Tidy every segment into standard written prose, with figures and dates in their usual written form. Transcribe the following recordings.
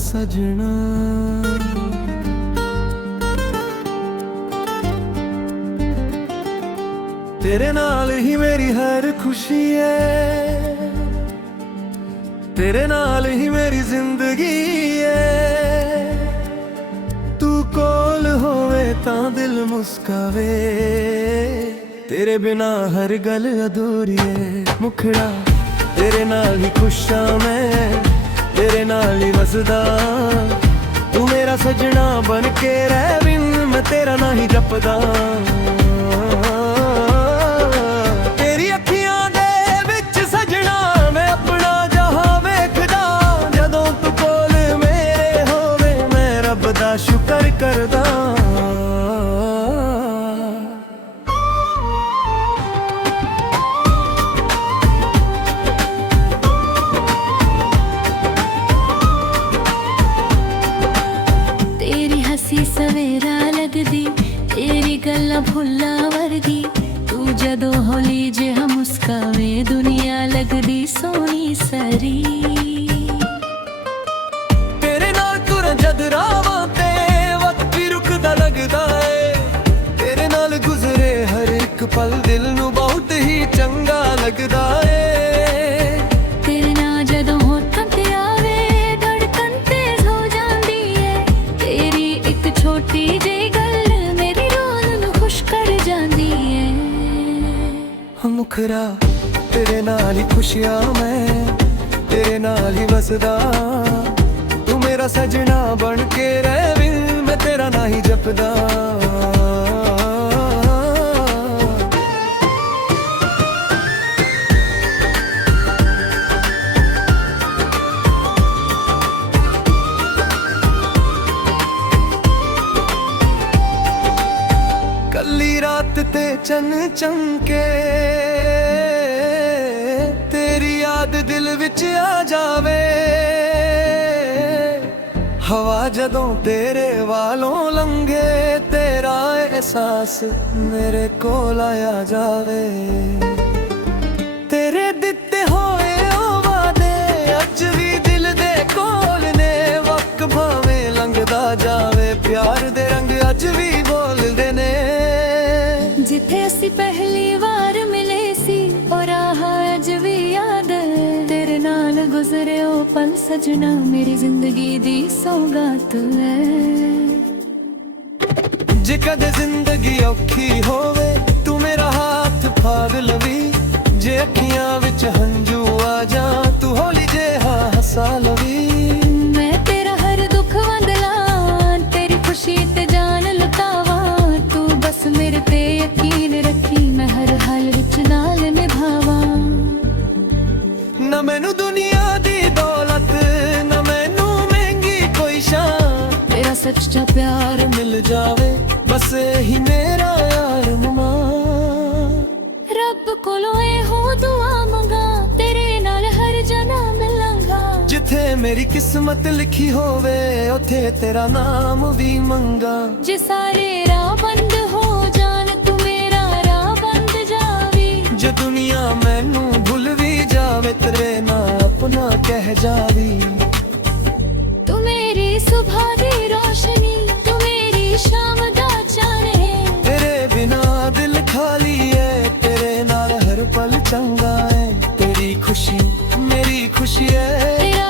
सजना तेरे नाल ही मेरी हर खुशी है, तेरे नाल ही मेरी जिंदगी है। तू कोल होवे तां दिल मुस्कावे, तेरे बिना हर गल अधूरी है। मुखड़ा तेरे नाल ही खुशा मैं, तेरे नाल ही वसदा। तू मेरा सजना बन के रह बिन मैं तेरा ना ही जपदा। तेरी अखियां दे विच सजना मैं अपना जहां वेखदा। जदों तू कोल मेरे होवे मैं रब दा शुकर करदा। सवेरा लगदी तेरी गल्लां फुल्लां वर्गी। तू जदों होली जिहा मुस्कावे दुनिया लगदी सोहनी सरी। तेरे नाल तुर जद रावां ते वक्त भी रुकदा लगदा है। तेरे नाल गुजरे हर एक पल दिल नू बहुत ही चंगा लगदा है। तेरे नाल जदों होठां ते आवे धड़कन तेज हो जांदी है। तेरी एक छोटी जी गल मेरी रोल नू खुश कर जांदी है। मुखरा तेरे नाल ही खुशियां मैं, तेरे नाल ही वसदा। तू मेरा सजना बन के रह बिन मैं तेरा ना ही जपदा। कल्ली रात ते चन चमके, तेरी याद दिल विच आ जावे। हवा जदों तेरे वालों लंघे तेरा एहसास मेरे कोल आया जावे। तेरे दिते होए ओ वादे अज भी दिल दे कोल ने। वक्त भावें लंघदा जावे प्यार दे रंग अज भी बोलदे ने। जिथे असी पहली बार मिले सी और राह अज भी याद है। तेरे नाल गुजरे ओ पल सजना मेरी जिंदगी दी सौगात है। जे कदे जिंदगी औखी होवे तू मेरा हाथ फाड़ लवी। जे अखियां विच हंजू आ जा तू होली जेहा हसा लवी। मैं तेरा हर दुख वंदला तेरी खुशी ते जान लुटावा। तू बस मेरे ते यकीन रखी मैं हर हाल विच नाल निभावा। ना मैनू दुनिया दी दौलत ना मैनू महंगी कोई शान। तेरा सच्चा प्यार मिल जावे बस ही मेरा यार ममा। रब कोलों एहो दुआ मंगा तेरे नाल हर जन्म मिलांगा। जिथे मेरी किस्मत लिखी होवे उथे तेरा नाम भी मंगा। जे सारे राह बंद हो जान तू मेरा राह बंद जावी। जे दुनिया मैनू भूल भी जावे तेरे ना अपना कह जावी। तू मेरी सुबह दी रोशनी तू मेरी शाम दा चान है। तेरे बिना दिल खाली है तेरे नाल हर पल चंगा है। तेरी खुशी मेरी खुशी है। तेरा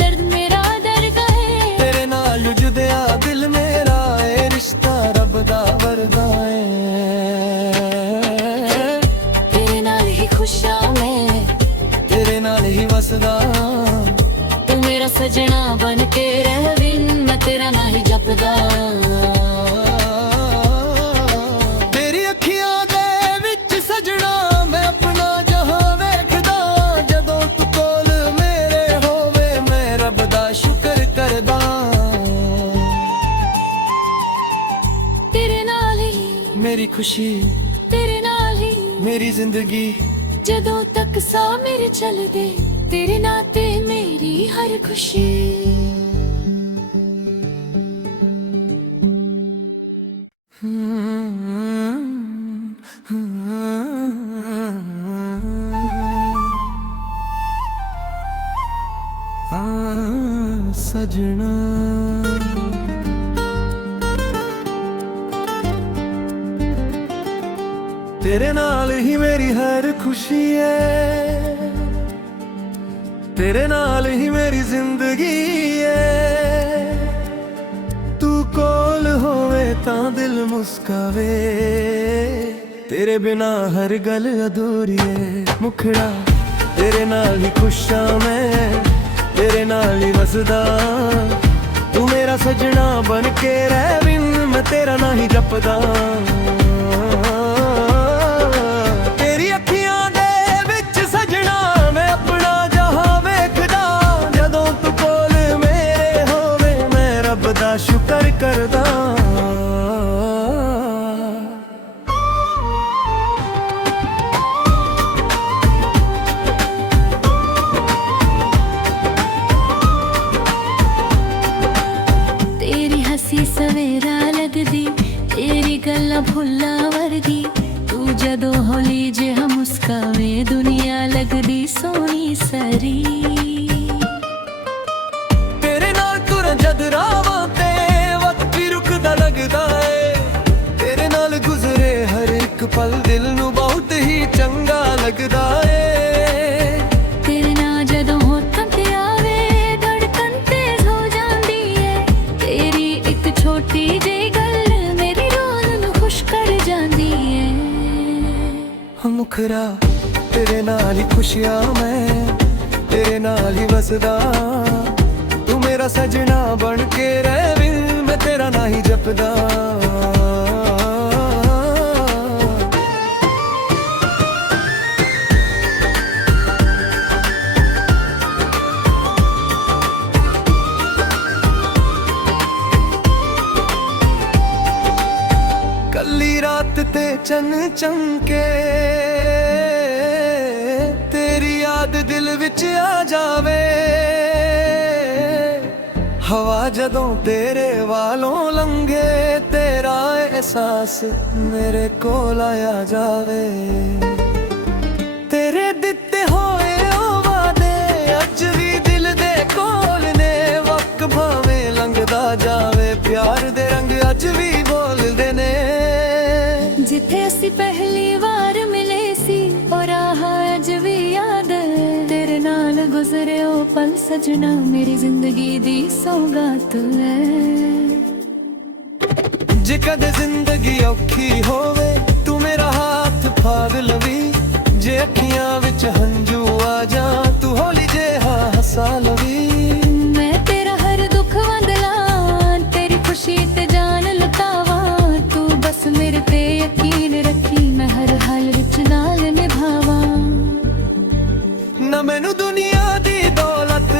दर्द मेरा दर्द है। तेरे नाल जुदया दिल मेरा ए रिश्ता रब दा वरदा है। तेरे नाल ही खुशा मैं, तेरे नाल ही वसदा। तू मेरा सजना बन के रह बिन मैं तेरा ना ही जपदा। तेरी अखियां दे विच सजना मैं अपना जहां वेखदा। जदों तू कोल मेरे होवे मैं रब दा शुकर करदा। तेरे नाल ही मेरी खुशी तेरे नाल ही मेरी जिंदगी। जदों तक सा मेरे चलदे तेरे नाते मेरी हर खुशी। सजना तेरे नाल ही मेरी हर खुशी है, तेरे नाल ही मेरी जिंदगी है। तू कोल होवे तां दिल मुस्कावे, तेरे बिना हर गल अधूरी है। मुखड़ा तेरे नाल ही खुशा मैं, तेरे नाल ही वसदा। तू मेरा सजना बन के रह बिन मैं तेरा ना ही जपदा। तेरी अखियां दे विच सजना मैं अपना जहां वेखदा। जदों तू कोल मेरे होवे मैं रब दा शुकर करदा। सवेरा लगदी तेरी गल्ला भुल्ला वर्गी। तू जदों होली जिहा मुस्कावे दुनिया लगदी सोनी सरी। तेरे नाल तुर जद रावां ते वक्त भी रुकदा लगदा है। तेरे नाल गुजरे हर एक पल दिल नू बहुत ही चंगा लगदा है। तेरे नाल जदों होठां ते आवे धड़कन तेज हो जांदी है। तेरी एक छोटी जी गल मेरी रोल नू खुश कर जांदी है। मुखरा तेरे नाल ही खुशियां मैं, तेरे नाल ही वसदा। तू मेरा सजना बन के रह बिन मैं तेरा ना ही जपदा। कल्ली रात ते चन चमके, तेरी याद दिल विच आ जावे। हवा जदों तेरे वालों लंघे तेरा एहसास मेरे कोल आया जावे। तेरे दिते होए ओ वादे अज भी दिल दे कोल ने। वक्त भावें लंघदा जावे प्यार दे रंग अज भी बोलदे ने। जिथे असी पहली बार मिले सी और आह अज भी याद है। तेरे नाल गुजरे ओ पल सजना मेरी जिंदगी दी सौगात है। जे कदे जिंदगी औखी होवे तू मेरा हाथ फाड़ लवी। जे अखियां विच हंजू आ जा तू होली जेहा हसा लवी। मैं तेरा हर दुख वंदला तेरी खुशी ते जान लुटावा। तू बस मेरे ते यकीन रखी मैं हर हाल विच नाल निभावा। ना मैनू दुनिया दी दौलत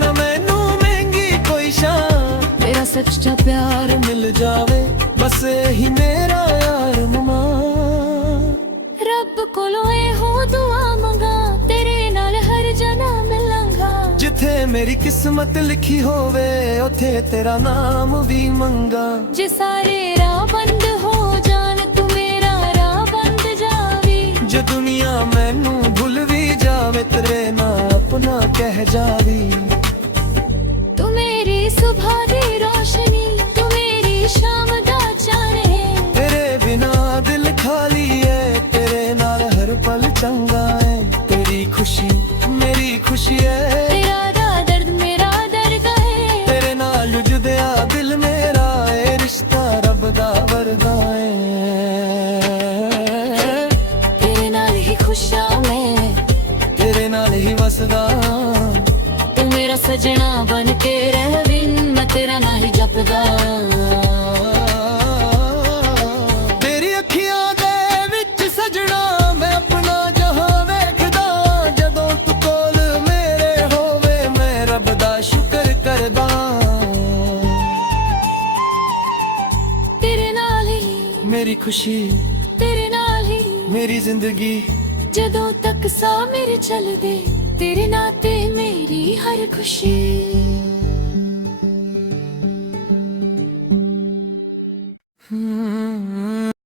ना मैनू महंगी कोई शान। तेरा सच्चा प्यार मिल जावे बस ही मेरा यार ममा। रब कोलों एहो दुआ मंगा तेरे नाल हर जन्म मिलांगा। जिथे मेरी किस्मत लिखी होवे उथे तेरा नाम भी मंगा। जे सारे राह बंद हो जान तू मेरा राह बंद जावी। जे दुनिया मैनू भूल भी जावे तेरे ना अपना कह जावी। तू मेरी सुबह दी रोशनी तू मेरी शाम दा चान है। तेरे बिना दिल खाली है तेरे नाल हर पल चंगा है। तेरी खुशी मेरी खुशी है। तेरा दा दर्द मेरा दर्द है। तेरे नाल जुदया दिल मेरा ए रिश्ता रब दा वरदा है। तेरे नाल ही खुशा मैं, तेरे नाल ही वसदा। तू मेरा सजना बन के रह बिन मैं तेरा ना ही जपदा। तेरी अखियां दे विच सजना मैं अपना जहां वेखदा। जदों तू कोल मेरे होवे मैं रब दा शुकर करदा। तेरे नाल ही मेरी खुशी तेरे नाल ही मेरी जिंदगी। जदों तक सा मेरे चलदे तेरे नाते मेरी हर खुशी।